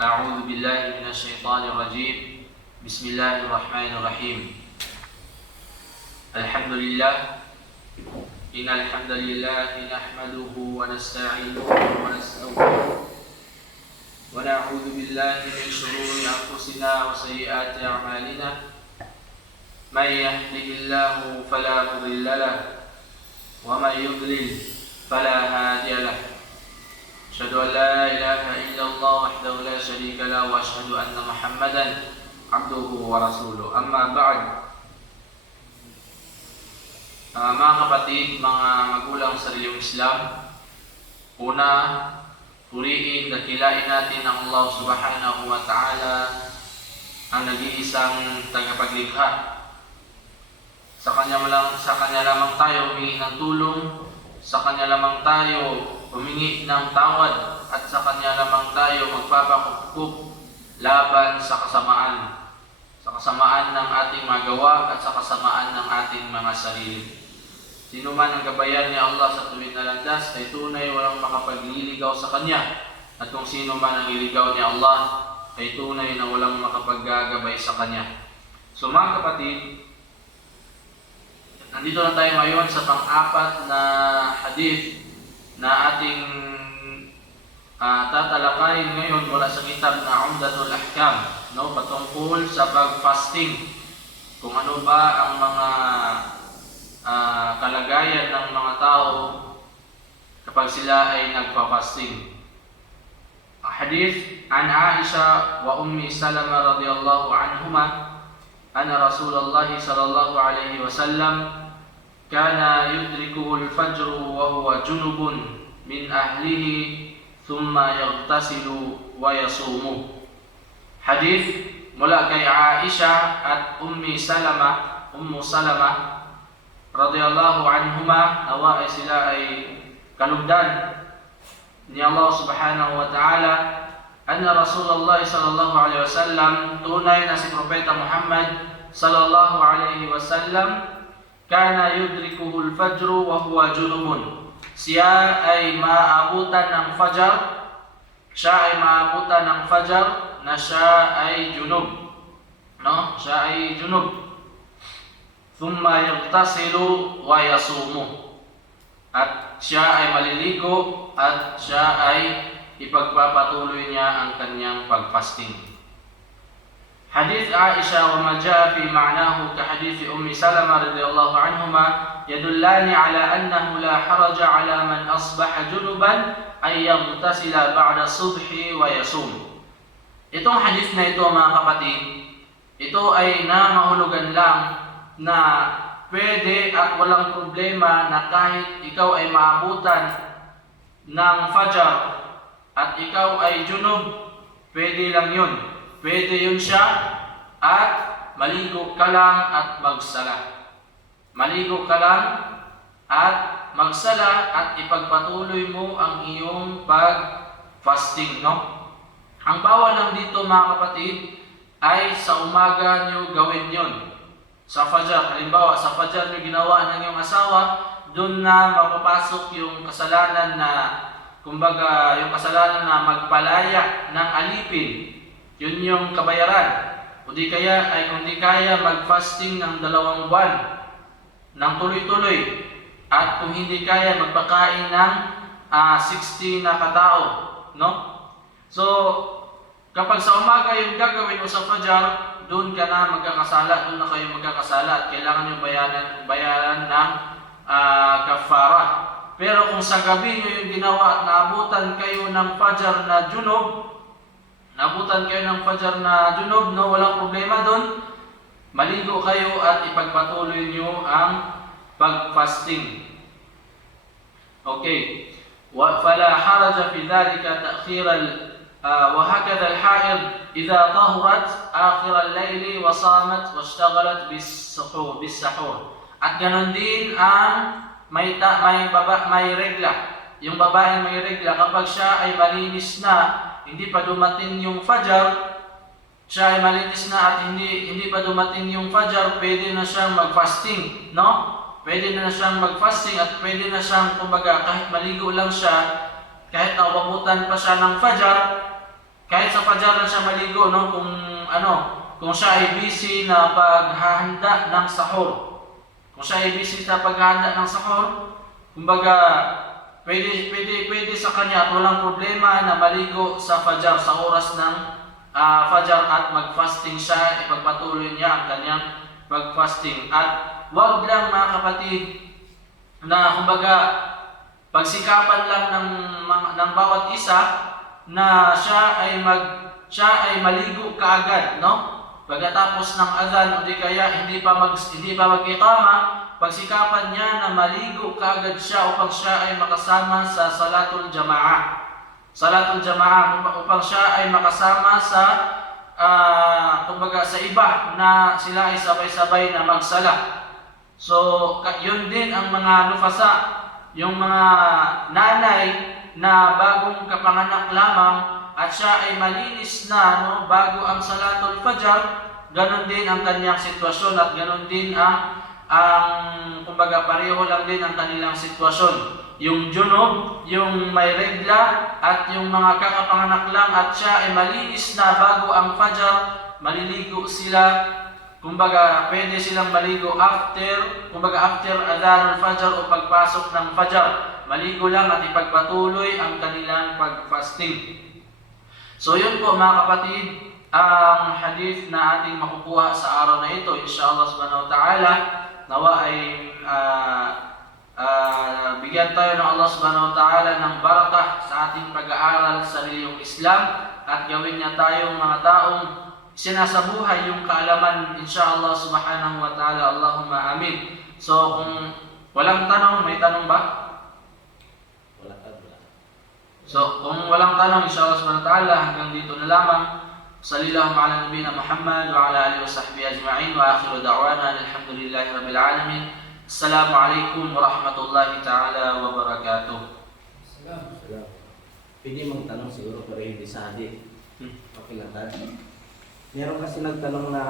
أعوذ بالله من الشيطان الرجيم. بسم الله الرحمن الرحيم. الحمد لله. إن الحمد لله نحمده ونستعينه ونستغفره ونعوذ بالله من شرور أنفسنا وسيئات أعمالنا. من يهده الله فلا مضل له ومن يضلل فلا هادي له. أشهد أن لا إله إلا الله وحده لا شريك له وأشهد أن محمدا عبده ورسوله. أما بعد. Mga kapatid, mga magulang sa reliyong Islam, una, purihin, dakilain natin ang Allah subhanahu wa ta'ala, ang nag-iisang tagapaglikha. Sa kanya lamang tayo humingi ng tulong, sa kanya lamang tayo humingi ng tawad, at sa kanya lamang tayo magpapakupkup laban sa kasamaan ng ating magawa at sa kasamaan ng ating mga sarili. Sino man ang gabayan ni Allah sa tuwid na landas ay tunay walang makapagliligaw sa kanya, at kung sino man ang iligaw ni Allah ay tunay na walang makapaggagabay sa kanya. So mga kapatid, nandito na tayo ngayon sa pang-apat na hadith na ating tatalakayin ngayon mula sa kitab na Umdatul Ahkam, patungkol sa pag-fasting. Kung ano ba ang mga kalagayan ng mga tao kapag sila ay nagpa-fasting. Hadith an Aisha wa Ummi Salama radhiyallahu anhuma anna Rasulullah sallallahu alaihi wasallam kana yudrikuhu al-fajr wa huwa junubun min ahlihi thumma yaghtasilu wa yasumu. Hadith mula kay Aisha at Ummu Salama radhiyallahu anhuma, nawa ay sila ay kalugdan ni Allah subhanahu wa ta'ala, anna Rasulullah sallallahu alaihi wasallam, tunay na si Propeta Muhammad sallallahu alaihi wasallam, kana yudrikuhu al-fajr wa huwa junubun. Siya ay maabutan ng fajar, na siya ay junub. Siya ay junub. Thumma yaghtasilu wa yasumu. At siya ay maliligo at siya ay ipagpapatuloy niya ang kanyang pag-fasting. Hadith Aisha wa ma jaa fi ma'nahu ka hadith Ummi Salama radhiyallahu anhuma yadullani ala annahu la haraja ala man asbaha junuban ay yaghtasila ba'da subhi wa yasum. Itong hadith na ito mga kapatid, ito ay namahulugan lang na pwede at walang problema na kahit ikaw ay maabutan ng fajar at ikaw ay junub, pwede lang yun. Pwede yun siya at maligo ka lang at magsala. Maligo ka lang at magsala at ipagpatuloy mo ang iyong pag-fasting, Ang bawal lang dito mga kapatid ay sa umaga nyo gawin yun. Sa fajar, halimbawa sa fajar nyo ginawa ng iyong asawa, doon na mapapasok yung kasalanan na, yung kasalanan na magpalaya ng alipin. Yun yung kabayaran. Kung di kaya mag-fasting ng 2 buwan ng tuloy-tuloy, at kung hindi kaya magpakain ng 60 na katao, So, kapag sa umaga yung gagawin mo sa fajar, doon ka na magkakasala, doon na kayo magkakasala at kailangan nyo bayaran ng kafara. Pero kung sa gabi nyo yung ginawa at naabutan kayo ng fajar na junub, walang problema doon, maligo kayo at ipagpatuloy nyo ang pag-fasting. Okay. فلا حرج في ذلك تأخير وهكذا الحائض إذا طهرت آخر الليل وصامت واشتغلت بالسحور. At ganon din ang may regla. Yung babaeng may regla, kapag siya ay malinis na, hindi pa dumating yung fajar, siya ay malinis na at hindi pa dumating yung fajar, pwede na siyang mag-fasting, Pwede na siyang mag-fasting at pwede na siyang, kahit maligo lang siya, kahit naubabutan pa siya ng fajar, kahit sa fajar na siya maligo, no, kung siya ay busy na paghahanda ng sahur. Kung siya ay busy sa paghahanda ng sahur, kumbaga pwede sa kanya at walang problema na maligo sa fajar, sa oras ng fajar, at mag-fasting siya, ipagpatuloy niya ang kanyang mag-fasting. At wag lang mga kapatid na kumbaga pagsikapan lang ng bawat isa na siya ay maligo kaagad, no? Pagkatapos ng adhan o di kaya hindi pa mag-iqama, pagsikapan niya na maligo kaagad siya upang siya ay makasama sa salatul jamaah. Salatul jamaah upang siya ay makasama sa kumbaga sa iba na sila ay sabay-sabay na magsala. So, yun din ang mga nufasa, yung mga nanay na bagong kapanganak lamang at siya ay malinis na, no, bago ang salatul fajar, ganon din ang kanyang sitwasyon at ganon din ang kumbaga pareho lang din ang kanilang sitwasyon. Yung junub, yung may regla at yung mga kakapanganak lang at siya ay malinis na bago ang fajar, maliligo sila. Kumbaga pwede silang maligo after adhan al-fajar o pagpasok ng fajar. Maligo lang at ipagpatuloy ang kanilang pag-fasting. So yun po mga kapatid, ang hadith na ating makukuha sa araw na ito, inshallah subhanahu wa ta'ala. Nawa ay bigyan tayo ng Allah subhanahu wa ta'ala ng barakah sa ating pag-aaral sa reliyong Islam at gawin niya tayong mga taong sinasabuhay yung kaalaman, inshallah subhanahu wa ta'ala. Allahumma amin. So kung walang tanong, may tanong ba? So, kung walang tanong, inshallah subhanahu wa ta'ala, hanggang dito na lamang. Sallallahu ala nabiyina Muhammad wa ala alihi wa sahbihi ajma'in wa akhiru da'wana alhamdulillahi rabbil alamin. Assalamu alaikum wa rahmatullahi ta'ala wa barakatuh. Salam. Pwede mong tanong siguro pero hindi sa hadith. Okay lang tayo. Meron kasi nagtanong na